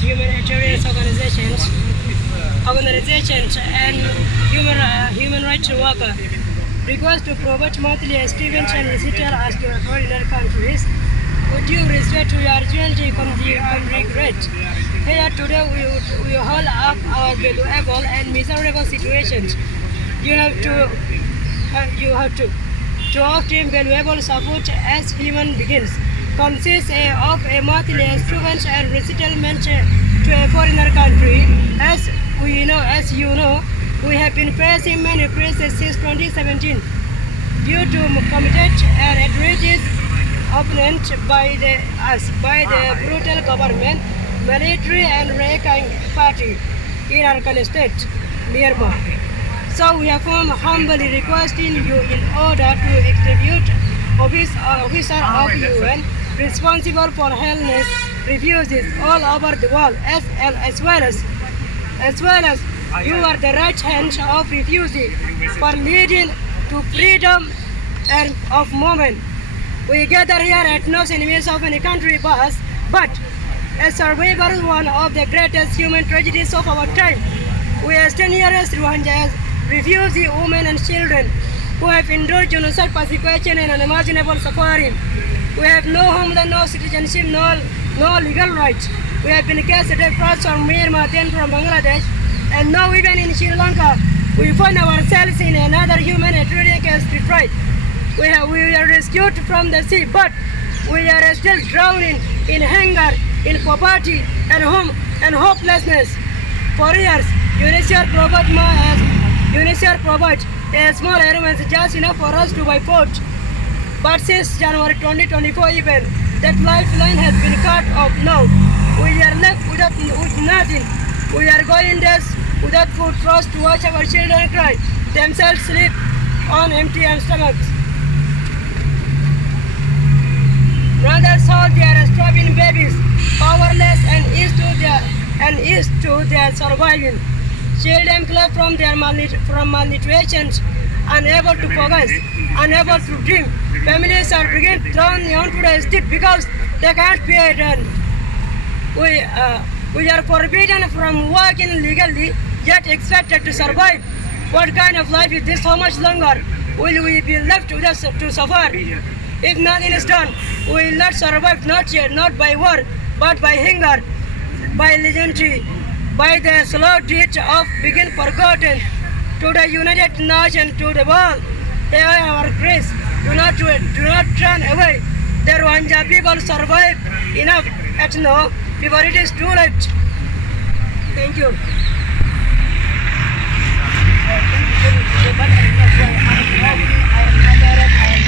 humanitarian organizations and human rights workers request to provide monthly estimates and visitors as to foreign countries. With due respect to your urgently regret, here today we hold up our valuable and miserable situations. You have to offer valuable support as human beings. Consists of a monthly instruments and resettlement to a foreign country. As you know, we have been facing many crises since 2017 due to committed and outrageous opponent by the brutal government, military and Rakhine Party in Arakan State, Myanmar. So we are humbly requesting you in order to execute officer of UN responsible for homeless refugees all over the world, as well as you are the right hand of refugees for leading to freedom and of movement. We gather here at no enemies of any country but as survivors one of the greatest human tragedies of our time. We stand here as Rohingyas, refugee women and children who have endured genocide, persecution and unimaginable suffering. We have no homeland, no citizenship, no legal rights. We have been cast first from Myanmar, then from Bangladesh, and now even in Sri Lanka, we find ourselves in another humanitarian catastrophe. We are rescued from the sea, but we are still drowning in hunger, in poverty, and hopelessness. For years, UNHCR provides a small allowance just enough for us to buy food. But since January 2024 even, that lifeline has been cut off now. We are left with nothing. We are going days without food for us to watch our children cry, themselves sleep on empty stomachs. Mothers hold their starving babies, powerless and used to their surviving. Children clap from malnutrition, unable to focus, unable to dream. Families are being thrown onto the street because they can't pay rent. We are forbidden from working legally, yet expected to survive. What kind of life is this? How much longer will we be left to suffer? If nothing is done, we will not survive, not by war, but by hunger, by legendary, by the slow death of being forgotten. To the United Nations, to the world, they are our grace. Do not turn away. The Rohingya people survive enough at now before it is too late. Thank you. Thank you.